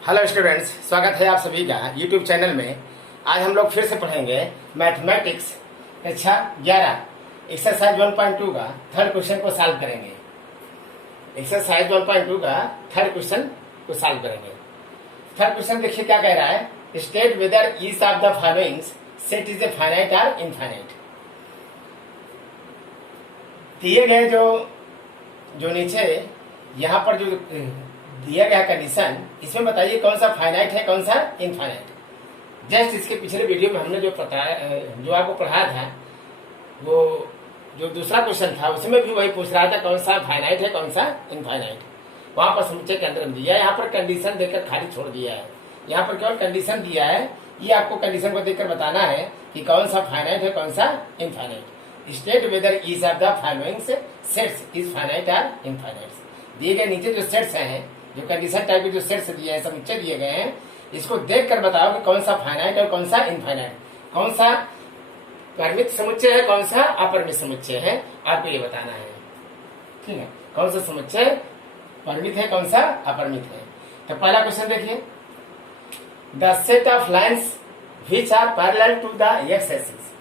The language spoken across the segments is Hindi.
हेलो स्टूडेंट्स, स्वागत है आप सभी का यूट्यूब चैनल में। आज हम लोग फिर से पढ़ेंगे मैथमेटिक्स कक्षा 11 एक्सरसाइज 1.2 का थर्ड क्वेश्चन को सॉल्व करेंगे। एक्सरसाइज 1.2 का थर्ड क्वेश्चन को सॉल्व करेंगे। थर्ड क्वेश्चन देखिए क्या कह रहा है। State whether each of the following set is a finite और इनफाइनाइट। दिए गए जो नीचे यहाँ पर जो दिया गया कंडीशन, इसमें बताइए कौन सा फाइनाइट है कौन सा इनफाइनाइट। जस्ट इसके पिछले वीडियो में हमने जो आपको पढ़ाया था, वो जो दूसरा क्वेश्चन था उसमें भी वही पूछ रहा था कौन सा फाइनाइट है कौन सा इनफाइनाइट। वहां पर समुच्चय के अंदर दिया है, यहाँ पर कंडीशन देकर खाली छोड़ दिया है। यहाँ पर केवल कंडीशन दिया है, ये आपको कंडीशन को देखकर बताना है कि कौन सा फाइनाइट है कौन सा infinite. State whether each of the following sets is finite और इनफाइनाइट। दिए गए नीचे जो सेट्स हैं, जो कंडीशन टाइप के जो सेट्स दिए हैं, समुच्चय दिए गए हैं, इसको देखकर बताओ कि कौन सा फाइनाइट और कौन सा इनफाइनाइट, कौन सा परिमित समुच्चय है कौन सा अपरिमित समुच्चय है, आपको ये बताना है। ठीक है, कौन सा समुच्चय परिमित है कौन सा अपरिमित है। तो पहला क्वेश्चन देखिए, the set of lines which are parallel to the X axis.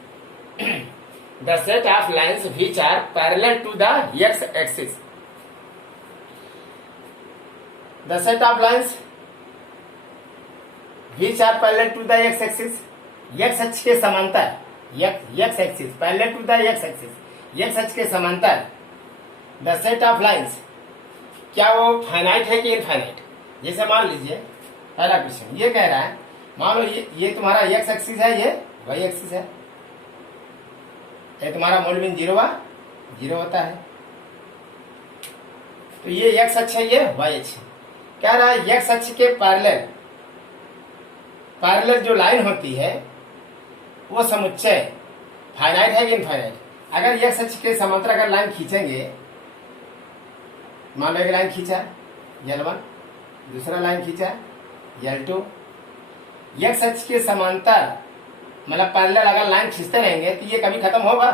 The set of lines which are parallel to the X axis. The set of lines which are parallel to the x axis, x अक्ष के समांतर, x axis parallel to the x axis, x अक्ष के समांतर। The set of lines, क्या वो फाइनाइट है कि इनफाइनाइट। जैसे मान लीजिए पहला क्वेश्चन ये कह रहा है, मान लो ये तुम्हारा x एक्सिस है, ये y एक्सिस है। ये तुम्हारा मूल बिंदु 0 होता है, तो ये x अक्ष है, ये y अक्ष है। कह रहा है एक्स अक्ष के पैरेलल जो लाइन होती है वो समुच्चय फाइनाइट है कि इनफाइनाइट। अगर एक्स अक्ष के समांतर अगर लाइन खींचेंगे, मान लो एक लाइन खींचा L1, दूसरा लाइन खींचा L2, एक्स अक्ष के समांतर मतलब पैरेलल अगर लाइन खींचते रहेंगे तो ये कभी खत्म होगा?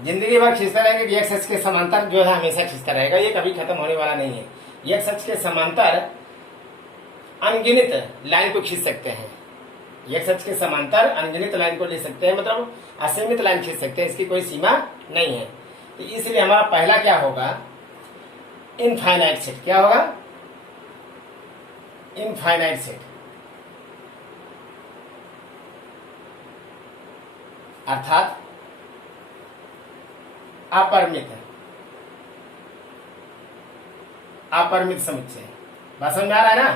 जिंदगी भर खींचते रहेंगे कि एक्स अक्ष के समांतर जो है हमेशा खींचता रहेगा, ये कभी खत्म होने वाला नहीं है। एक्स अक्ष के समांतर अनगिनत लाइन को खींच सकते हैं। एक्स अक्ष के समांतर अनगिनत लाइन को ले सकते हैं, मतलब असीमित लाइन खींच सकते हैं, इसकी कोई सीमा नहीं है। तो इसलिए हमारा पहला क्या होगा, इनफाइनाइट सेट। क्या होगा? इनफाइनाइट सेट, अर्थात अपरिमित समुच्चय। बात समझ में आ रहा है ना।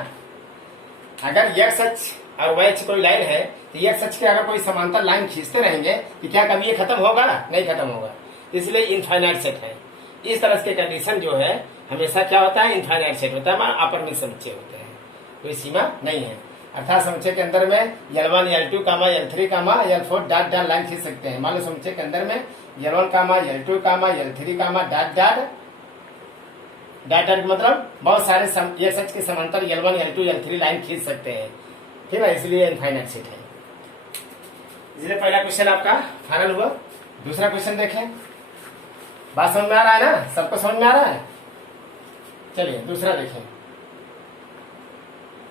अगर एक्स अक्ष और वाई अक्ष कोई लाइन है तो एक्स अक्ष के अगर कोई समांतर लाइन खींचते रहेंगे तो क्या कभी ये खत्म होगा? नहीं खत्म होगा। इसलिए इनफाइनाइट सेट है। इस तरह के कंडीशन जो है हमेशा क्या होता है, इनफाइनाइट सेट होता है, अपरिमित समुच्चय होते हैं, कोई सीमा नहीं है। अर्थात समुच्चय के अंदर में L1, L2, L3, L4 dot dot line खींच सकते हैं। मान लो समुच्चय के अंदर में L1, L2, L3, dot dot dot dot मतलब बहुत सारे एक्स अक्ष के समांतर L1, L2, L3 लाइन खींच सकते हैं। ठीक है, इसलिए इनफाइनाइट सेट है। इसलिए पहला क्वेश्चन आपका फाइनल हुआ। दूसरा क्वेश्चन देखें, बात समझ में आ रहा है ना, सबको समझ में आ रहा है। चलिए दूसरा देखें।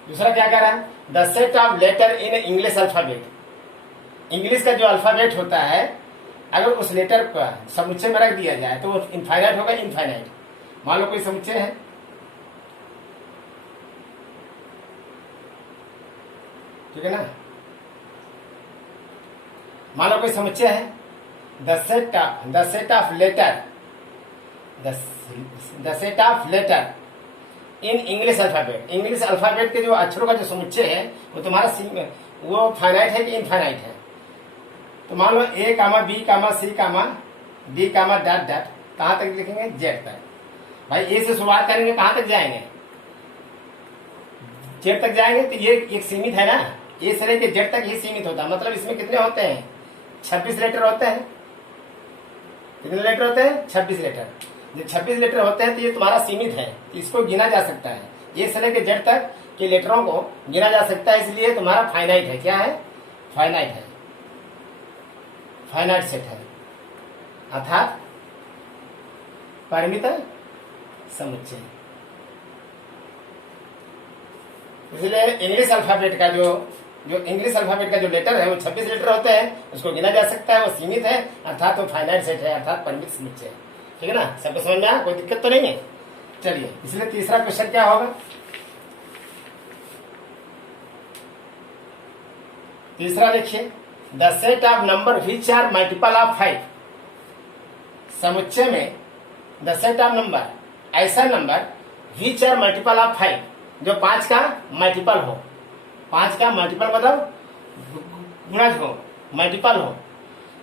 दूसरा क्या कह रहा है, the set of letter in English alphabet. English का जो अल्फाबेट होता है, अगर उस लेटर का समुच्चय में रख दिया जाए तो वो इनफाइनाइट होगा इनफाइनाइट। मान लो कोई समुच्चय है, ठीक है ना। मान लो कोई समुच्चय है, the set of letter in English alphabet. English alphabet के जो अक्षरों का जो समुच्चय है वो तुम्हारा वो फाइनाइट है कि इनफाइनाइट है। तो मान लो A, B, C, D, dot dot कहां तक लिखेंगे? Z तक। भाई ए से शुरुआत करेंगे, कहां तक जाएंगे? जेड तक जाएंगे। तो ये एक सीमित है ना, ए से लेके जेड तक ही सीमित होता है। मतलब इसमें कितने होते हैं? 26 लेटर होते हैं। कितने लेटर होते हैं? 26 लेटर। जब 26 लेटर होते हैं तो ये तुम्हारा सीमित है, इसको गिना जा सकता है। ए से लेके जेड तक के लेटरों को गिना जा सकता है, इसलिए तुम्हारा फाइनाइट है। क्या है? फाइनाइट है, फाइनाइट सेट है, अर्थात परिमित समुच्चय। इसलिए इंग्लिश अल्फाबेट का जो इंग्लिश अल्फाबेट का जो लेटर है वो 26 लेटर होते हैं, उसको गिना जा सकता है, वो सीमित है, अर्थात वो फाइनाइट सेट है, अर्थात परिमित समुच्चय है। ठीक है ना, सबको समझ में आया, कोई दिक्कत तो नहीं है। चलिए, इसलिए तीसरा क्वेश्चन क्या होगा? तीसरा देखिए, the set of number which are multiple of 5। समुच्चय में द सेट ऑफ नंबर, ऐसा number which are multiple of 5, जो 5 का मल्टीपल हो। 5 का मल्टीपल मतलब गुणज हो, मल्टीपल हो।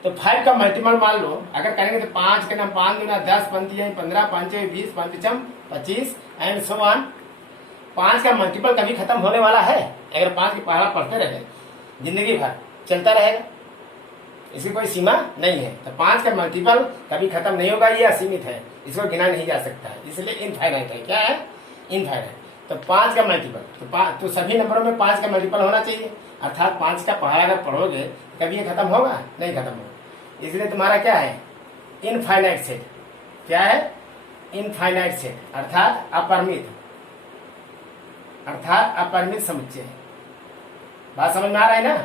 तो 5 का मल्टीपल मान लो, अगर करेंगे तो 5 के नाम 5 गुना 10 पंती 15 5 20 5 25 एंड सो ऑन। 5 का मल्टीपल कभी खत्म होने वाला है? अगर 5 की पहाड़ा पढ़ते रहे जिंदगी भर चलता रहेगा, इसकी कोई सीमा नहीं है। तो 5 का मल्टीपल कभी खत्म नहीं होगा, ये असीमित है, इसको गिना नहीं जा सकता है, इसलिए इनफाइनाइट है। क्या है? इनफाइनाइट। तो 5 का मल्टीपल, तो सभी नंबरों में 5 का मल्टीपल होना चाहिए, अर्थात 5 का पहाड़ा अगर पढ़ोगे कभी ये खत्म होगा? नहीं खत्म होगा। इसलिए तुम्हारा क्या है? Infinite set. क्या है? इनफाइनाइट सेट, अर्थात अपरिमित समुच्चय। बात समझ में आ रहा है ना?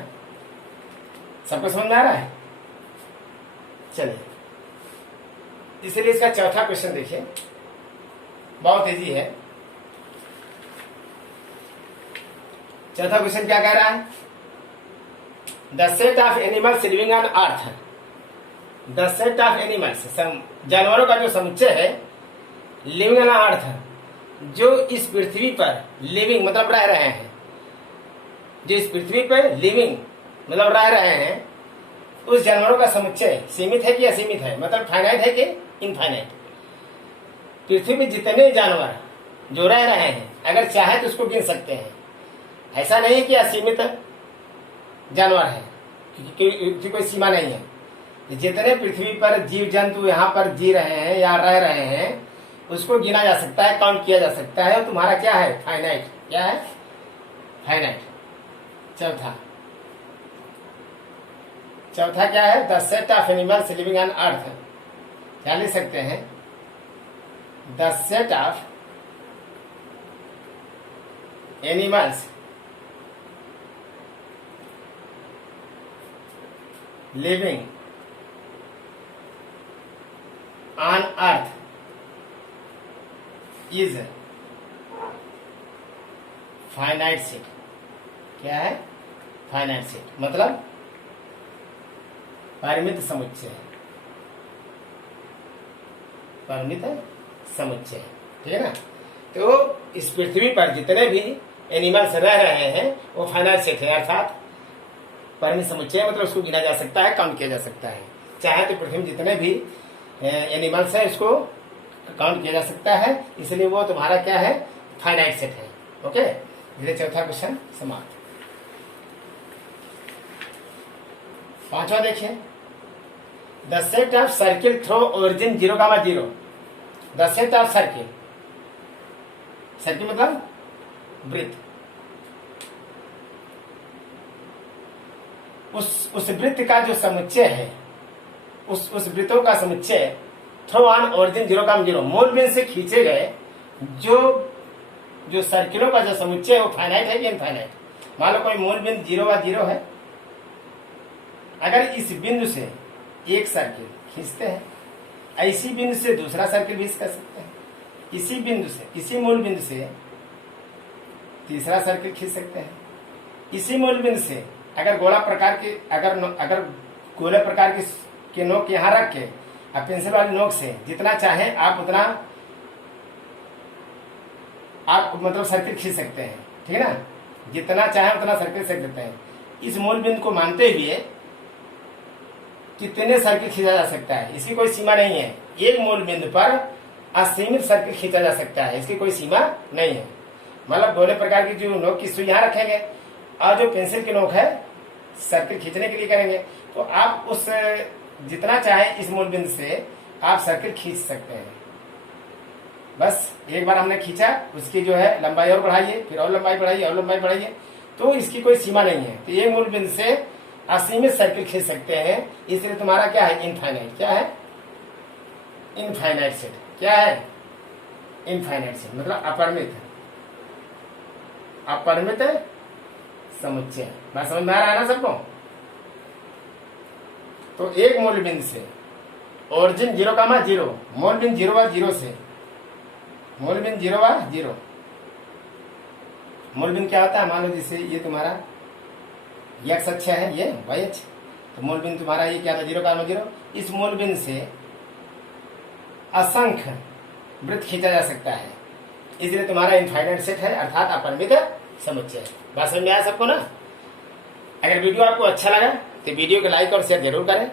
सबको समझ में आ रहा है? चलिए, इसलिए इसका चौथा क्वेश्चन देखिए, बहुत इजी है। चौथा क्वेश्चन क्या कह रहा है? The set of animals living on earth. The set of animals, जानवरों का जो समुच्चय है, लिविंग ऑन अर्थ, जो इस पृथ्वी पर लिविंग मतलब रह रहे हैं, जो इस पृथ्वी पर लिविंग मतलब रह रहे हैं, उस जानवरों का समुच्चय सीमित है कि असीमित है? मतलब फाइनाइट है कि इनफाइनाइट? पृथ्वी में जितने जानवर जो रह रहे हैं, अगर चाहे तो उसको गिन सकते हैं। ऐसा नहीं है कि असीमित जानवर है, क्योंकि कोई सीमा नहीं है। जितने पृथ्वी पर जीव जंतु यहाँ पर जी रहे हैं या रह रहे हैं, उसको गिना जा सकता है, काउंट किया जा सकता है। तुम्हारा क्या है? फाइनाइट। क्या है? फाइनाइट। चौथा क्या है? The set of animals living on earth. क्या लिख सकते हैं? The set of animals living on earth is finite set. क्या है? फाइनाइट सेट मतलब परिमित समुच्चय। परिमित समुच्चय, ठीक है ना? तो इस पृथ्वी पर जितने भी एनिमल्स रह रहे हैं वो फाइनाइट सेट है, अर्थात परिमित समुच्चय, मतलब उसको गिना जा सकता है, काउंट किया जा सकता है। चाहे तो पृथ्वी में जितने भी एनिमल्स है उसको काउंट किया जा सकता है, इसलिए वो तुम्हारा क्या है? फाइनाइट सेट है। ओके, ये चौथा क्वेश्चन समाप्त। पांचवा देखिए, the set of circle through origin 0,0। The set of circle, circle मतलब वृत्त, उस वृत्त का जो समुच्चय है, उस वृत्तों का समुच्चय थ्रो ऑन ओरिजिन 0,0, मूल बिंदु से खींचे गए जो सर्किलों का जो समुच्चय है वो फाइनाइट है कि इनफाइनाइट? मान लो कोई मूल बिंदु 0,0 है, अगर इस बिंदु से एक सर्किल खींचते हैं, ऐसी बिंदु से दूसरा सर्किल भी कर सकते हैं, इसी बिंदु से, इसी मूल बिंदु से तीसरा सर्किल खींच सकते हैं, इसी मूल बिंदु से अगर गोला प्रकार के अगर गोले प्रकार के नोक यहाँ रख के अब पेंसिल वाली नोक से जितना चाहे आप उतना आप मतलब सर्किल खींच सकते हैं। ठीक है ना? जितना चाहे उतना सर्किल खींच सकते हैं। इस मूल बिंदु को मानते हुए कितने सर्किल खींचा जा सकता है, इसकी कोई सीमा नहीं है। एक मूल बिंदु पर असीमित सर्किल खींचा जा सकता है, इसकी कोई सीमा नहीं है। मतलब गोले प्रकार की जो नोक की सुई यहाँ रखेंगे और जो पेंसिल की नोक है सर्किल खींचने के लिए करेंगे, तो आप उस जितना चाहे इस मूल बिंदु से आप सर्किल खींच सकते हैं। बस एक बार हमने खींचा, उसकी जो है लंबाई और बढ़ाइए, फिर और लंबाई बढ़ाइए और लंबाई बढ़ाइए, तो इसकी कोई सीमा नहीं है। तो एक मूल बिंदु से असीमित सर्किल खींच सकते हैं, इसलिए तुम्हारा क्या है? इनफाइनाइट। क्या है? Infinite set. क्या है? इनफाइनाइट सेट मतलब अपरिमित। अपरिमित समुच्चय। बात समझ में आ रहा है ना सबको? तो एक मूल बिंदु से ओरिजिन 0,0 मूल बिंदु 0 से मूल बिंदु 0 मूल बिंदु क्या होता है? मान लो जैसे ये तुम्हारा x अक्ष है, ये y अक्ष, तो मूल बिंदु तुम्हारा ये क्या था? 0,0। इस मूल बिंदु से असंख्य वृत्त खींचा जा सकता है, इसलिए तुम्हारा इनफाइनाइट सेट है, अर्थात अपरिमित समुच्चय। बात समझ में आया सबको ना? अगर वीडियो आपको अच्छा लगा तो वीडियो को लाइक और शेयर जरूर करें।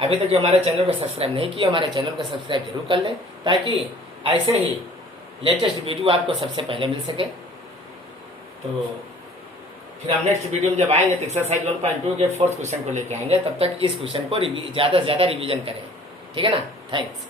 अभी तक जो हमारे चैनल को सब्सक्राइब नहीं किया, हमारे चैनल को सब्सक्राइब जरूर कर लें, ताकि ऐसे ही लेटेस्ट वीडियो आपको सबसे पहले मिल सके। तो फिर हम नेक्स्ट वीडियो में जब आएंगे तो एक्सरसाइज 1.2 के 4th क्वेश्चन को लेके आएंगे। तब तक इस क्वेश्चन को ज्यादा से ज्यादा रिवीजन करें, ठीक है ना? थैंक्स।